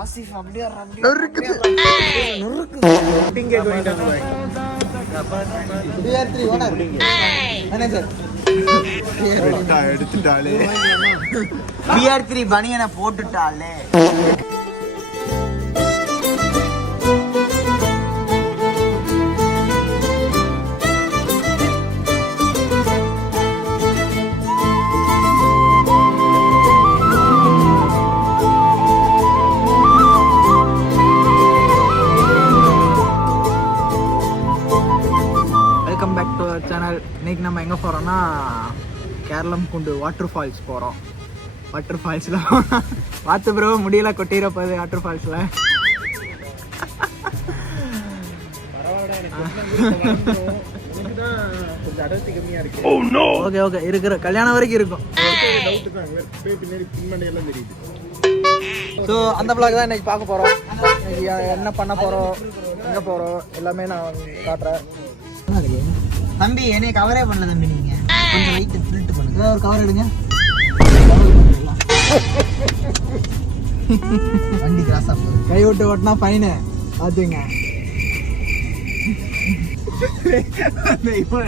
ஆசிஃப் அப்படியே எடுத்துட்டாலே BR3 பனியனை போட்டுட்டாலே. Welcome back to our channel. இன்னைக்கு நம்ம எங்கே போகிறோம்னா கேரளம் குண்டு வாட்டர் ஃபால்ஸ் போகிறோம். வாட்டர் ஃபால்ஸில் பார்த்து ப்ரோ முடியல கொட்டிடப்போகுது வாட்டர் ஃபால்ஸில். ஓகே ஓகே இருக்கிற கல்யாணம் வரைக்கும் இருக்கும். ஸோ அந்த பிளாக் தான் இன்னைக்கு பார்க்க போகிறோம். இன்னைக்கு என்ன பண்ண போகிறோம், எங்கே போகிறோம் எல்லாமே நான் காட்டுறேன். தம்பி என்னைய கவரே பண்ணல தம்பி, நீங்க கொஞ்சம் லைட் ஃபில்ட் பண்ணுங்க. ஒரு கவர் எடுங்க. வண்டி கிராஸ் ஆஃப் கை விட்டு ஓட்டினா ஃபைனு பார்த்துங்க.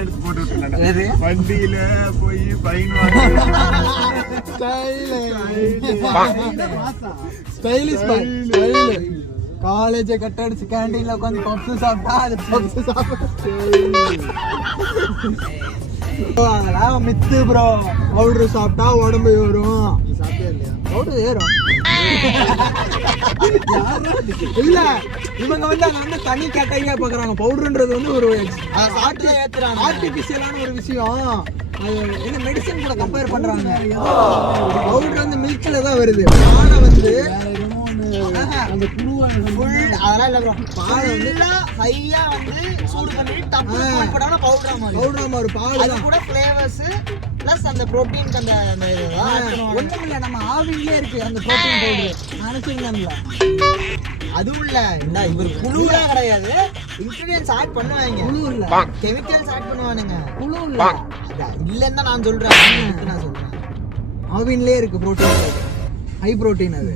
எடுத்து போட்டு விட்டுருங்க வண்டியில போய் ஃபைன் காலேஜை கட்ட அடிச்சு கேண்டீன்ல உட்காந்து பப்ஸ் சாப்பிட்டா அது பப்ஸ் அதெல்லாம் மித்து ப்ரோ. பவுடர் சாப்பிட்டா உடம்பு ஏறும். பவுடர் ஏறும் இல்ல, இவங்க வந்து அங்க வந்து தனி கேட்டகரியா பாக்குறாங்க. பவுடர்ன்றது வந்து ஒரு ஆர்டிபிஷியலான ஒரு விஷயம். அது என்ன மெடிசன் கூட கம்பேர் பண்றாங்க. பவுடர் வந்து மில்க்ல தான் வருது. பாலை வந்து அந்த அதெல்லாம் இல்ல ப்ரோ. பால் வந்து ஹையா வந்து சூடு பண்ணிட்டு டப்பு போடாம பவுடர் மாதிரி பால் அது கூட ஃப்ளேவர்ஸ் பிளஸ் அந்த புரோட்டீன் அந்த ஒண்ணும் இல்ல, நம்ம ஆவிலே இருக்கு அந்த புரோட்டீன் பவுடர். நினைச்சிருந்தேன்ல அது உள்ள இந்த இவர் குழுவா கிடையாது, இன்கிரிடியன்ட்ஸ் ஆட் பண்ணுவாங்க. குழு இல்ல, கெமிக்கல்ஸ் ஆட் பண்ணுவானுங்க. குழு இல்ல இல்லன்னு தான் நான் சொல்றேன். நான் சொல்றேன் ஆவின்லயே இருக்கு புரோட்டீன், ஹை புரோட்டீன். அது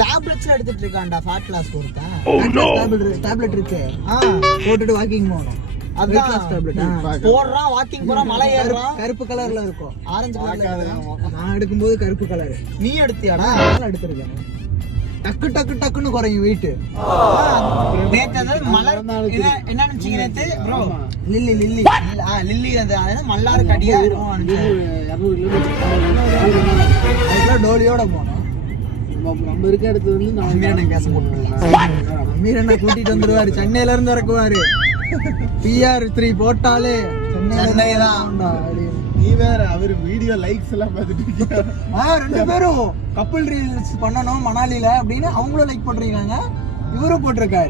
டேப்லெட்ஸ்ல எடுத்துட்டு இருக்கான்டா, ஃபேட் லாஸ் கொடுத்தேன். டேப்லெட் இருக்கு, போட்டுட்டு வாக்கிங் போகணும். அதான் டேப்லெட் போடுறான், வாக்கிங் போறான், மலை ஏறுறான். கருப்பு கலர்ல இருக்கும், ஆரஞ்சு கலர்ல. நான் எடுக்கும்போது கருப்பு கலர். நீ எடுத்தியாடா? எடுத்திருக்கேன். டக்கு டக்கு டக்குன்னு குறையும் வெயிட். நேத்து மலர் என்ன நினைச்சீங்க நேத்து ப்ரோ? லில்லி லில்லி லில்லி அது மல்லாறு கடியா இருக்கும். 200 கிலோமீட்டர் டோலியோட போனோம். நம்ம இருக்க இடத்துல வந்து மீரண்ணா கூட்டிட்டு வந்துருவாரு. சென்னையில இருந்து இறக்குவாரு. PR3 போட்டாலே சென்னை தான். நீ வேற அவரு வீடியோ லைக்ஸ் எல்லாம் பார்த்துட்டு ரெண்டு பேரும் கப்புள் ரீல்ஸ் பண்ணணும் மணாலில அப்படின்னு அவங்களும் லைக் பண்றீங்க. இவரும் போட்டிருக்காரு.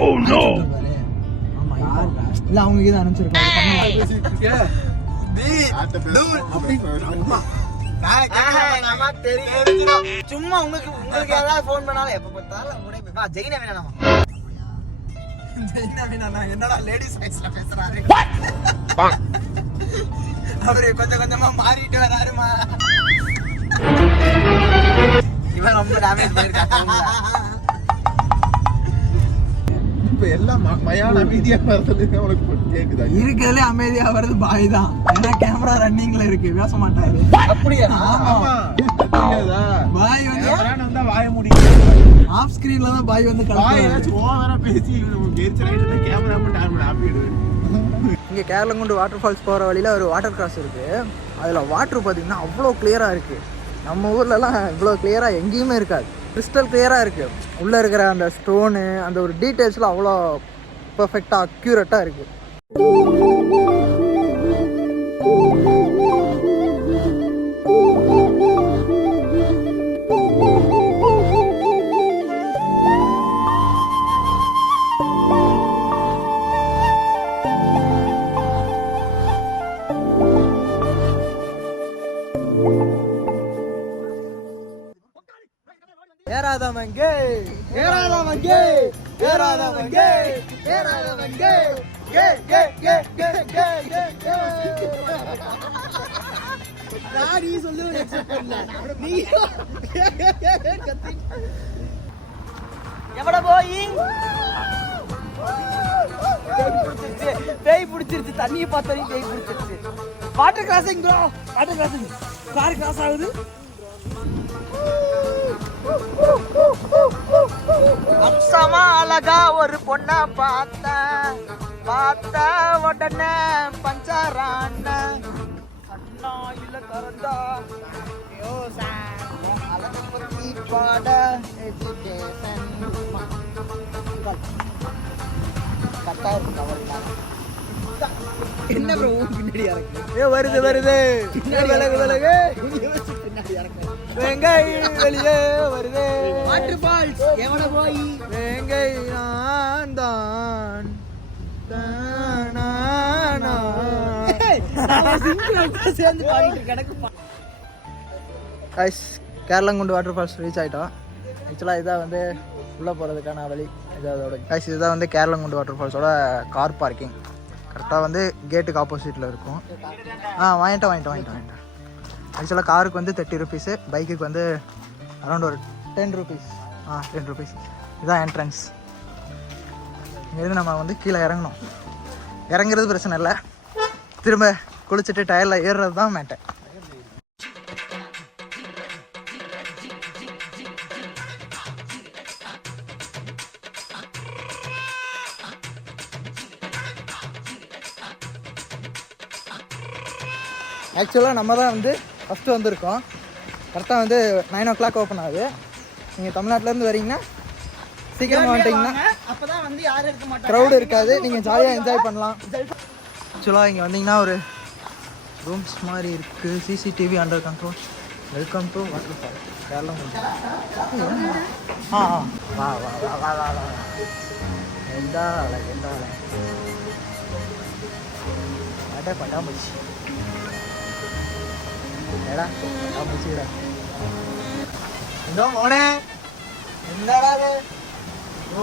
இல்ல அவங்க இதை அனுப்பிச்சிருக்காங்க. சும்மா உங்களுக்கு ஏதாவது போன் பண்ணாலும் எப்ப பார்த்தாலும் ஜெயின வேணாமா என்னடா லேடிஸ் வாய்ஸ்ல பேசுறாரு. அவரு கொஞ்சம் கொஞ்சமா மாறிட்டு வராருமா. இவன் ரொம்ப டேமேஜ் பண்ணிருக்காங்க. இப்ப எல்லாம் மயான அமைதியா வருது. உனக்கு கேக்குதா? இருக்கிறதுல அமைதியா வருது பாய் தான். ஏன்னா கேமரா ரன்னிங்ல இருக்கு, பேச மாட்டாரு. அப்படியா? ஆமா பாய் வந்து வந்தா வாய முடியும். ஆஃப் ஸ்கிரீன்ல தான் பாய் வந்து பாய் ஏதாச்சும் ஓவரா பேசி கேர்ச்சலைட்டு கேமரா மட்டும் ஆன் பண்ணி ஆப்பிடுவேன். இங்கே கேரளங்குண்டு வாட்டர் ஃபால்ஸ் போகிற வழியில் ஒரு வாட்டர் கிராஸ் இருக்குது. அதில் வாட்ரு பார்த்திங்கன்னா அவ்வளோ கிளியராக இருக்குது. நம்ம ஊர்லலாம் இவ்வளோ கிளியராக எங்கேயுமே இருக்காது. கிறிஸ்டல் கிளியராக இருக்குது. உள்ளே இருக்கிற அந்த ஸ்டோனு அந்த ஒரு டீட்டெயில்ஸ்லாம் அவ்வளோ பர்ஃபெக்டாக அக்யூரேட்டாக இருக்குது. ஏறாதவங்கே ஏறாதவங்கே ஏறாதவங்கே ஏறாதவங்கே கே கே கே கே கே கே நான் நீ சொல்லுவேன் எக்ஸ்பெக்ட் பண்ணல. நீ எவட போய் பேய் பிடிச்சிருச்சு. தண்ணியை பார்த்தோம் பேய் பிடிச்சிருச்சு. Water crossing bro, water crossing. Car cross ஆகுது. அம்சமா அழகா ஒரு பொண்ண பார்த்த உடனே பஞ்சாரான அண்ணா இல்ல கரண்டா அழகை பத்தி பாட எஜுகேஷன் கரெக்டா இருக்கு. என்ன ப்ரோ பின்னாடி இறக்கு வருது விலகு பின்னாடி இறக்கு வெங்கை வெளியே வருது. வாட்டர் ஃபால்ஸ் எவன போய் வெங்கை நான் தான் சேர்ந்து பாடிட்டு கிடக்கு. கைஸ் கேரளங்குண்டு வாட்டர் ஃபால்ஸ் ரீச் ஆகிட்டோம். ஆக்சுவலாக இதான் வந்து உள்ளே போகிறதுக்கான வழி. இதோட கைஸ் இதுதான் வந்து கேரளங்குண்டு வாட்டர் ஃபால்ஸோட கார் பார்க்கிங். கரெக்டாக வந்து கேட்டுக்கு ஆப்போசிட்டில் இருக்கும். வாங்கிட்டேன். ஆக்சுவலாக காருக்கு வந்து 30 ருபீஸு, பைக்குக்கு வந்து அரௌண்ட் ஒரு 10 ருபீஸ். 10 ருபீஸ். இதுதான் என்ட்ரன்ஸ். இங்கேருந்து நம்ம வந்து கீழே இறங்கணும். இறங்குறது பிரச்சனை இல்லை, திரும்ப குளிச்சுட்டு டயரில் ஏறுறது தான் மேட்டேன். ஆக்சுவலாக நம்ம தான் வந்து ஃபஸ்ட்டு வந்திருக்கோம். கரெக்டாக வந்து 9 o'clock ஓப்பன் ஆகுது. நீங்கள் தமிழ்நாட்டிலேருந்து வரீங்கன்னா சீக்கிரமாக வந்துட்டிங்கன்னா அப்போ தான் வந்து யாரும் இருக்க மாட்டாங்க, க்ரௌடு இருக்காது, நீங்கள் ஜாலியாக என்ஜாய் பண்ணலாம். ஆக்சுவலாக இங்கே வந்தீங்கன்னா ஒரு ரூம்ஸ் மாதிரி இருக்குது. CCTV under control. Welcome to water fall Keralam. வா எந்த அடை பட்டாம்பூச்சி ஏடா பட்டாம்பூச்சிடா. இன்னும் மோனே என்னடா அது? ஓ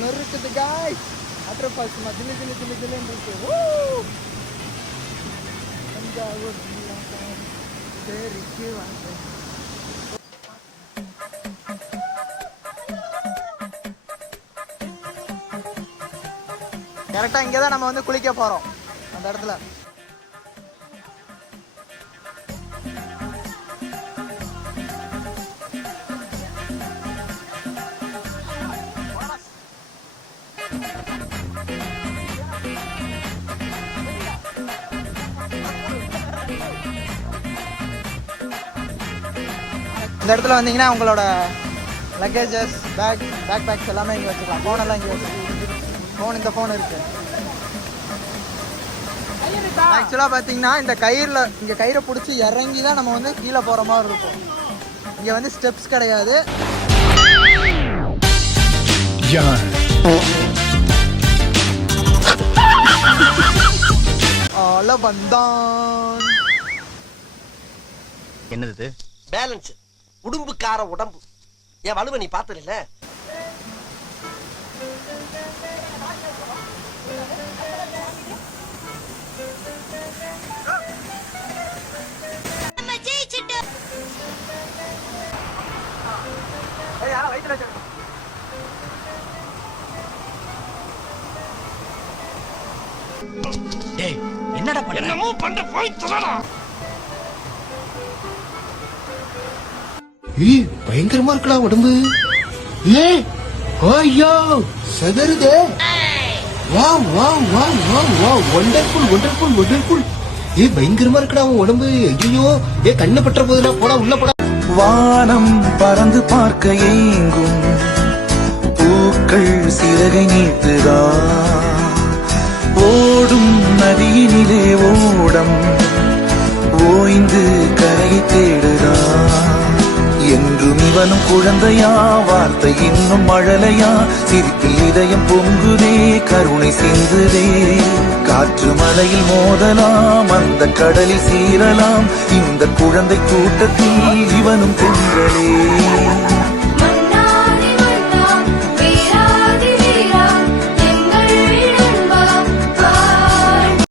நொறுக்குது guys. வாட்டர் ஃபால்ஸ் தில்லு இருக்கு. தஞ்சாவூர் சரிக்கு வாங்க. கரெக்டாக இங்கே தான் நம்ம வந்து குளிக்க போகிறோம். அந்த இடத்துல இந்த இடத்துல வந்தீங்கன்னா உங்களோட லக்கேஜஸ், பேக்ஸ் எல்லாமே இங்கே வச்சுக்கலாம். ஃபோனெல்லாம் இங்கே வச்சுக்கலாம். இந்த ஃபோன் இருக்குது. ஆக்சுவலாக பார்த்தீங்கன்னா இந்த கயிறை பிடிச்சி இறங்கி தான் நம்ம வந்து கீழே போகிற மாதிரி இருக்கும். இங்கே வந்து ஸ்டெப்ஸ் கிடையாது. என்னது பேலன்ஸ் உடும்புக்கார உடம்பு. என் வலுவை நீ பார்த்ததில்ல. என்னடா பண்ற போய் சொல்லடா. பயங்கரமா இருக்கடா உடம்பு. ஐயோ சதறுதே. வண்டர்ஃபுல். பயங்கரமா இருக்கடா உடம்பு. ஐயோ கண்ணு பற்ற போதுடா. போடா உள்ள போடா. வானம் பறந்து பார்க்க ஏங்கும் பூக்கள் சிறகை நீட்டுதா. ஓடும் நதியினிலே ஓடம் ஓய்ந்து கரையை தேடுதா. என்றும் இவனும் குழந்தையா, வார்த்தை இன்னும் மழலையா, சிரிப்பில் இதயம் பொங்குதே, கருணை சிந்துதே. காற்று மலையில் மோதலாம், அந்த கடலில் சீரலாம், இந்த குழந்தை கூட்டத்தில் இவனும் தென்றலே.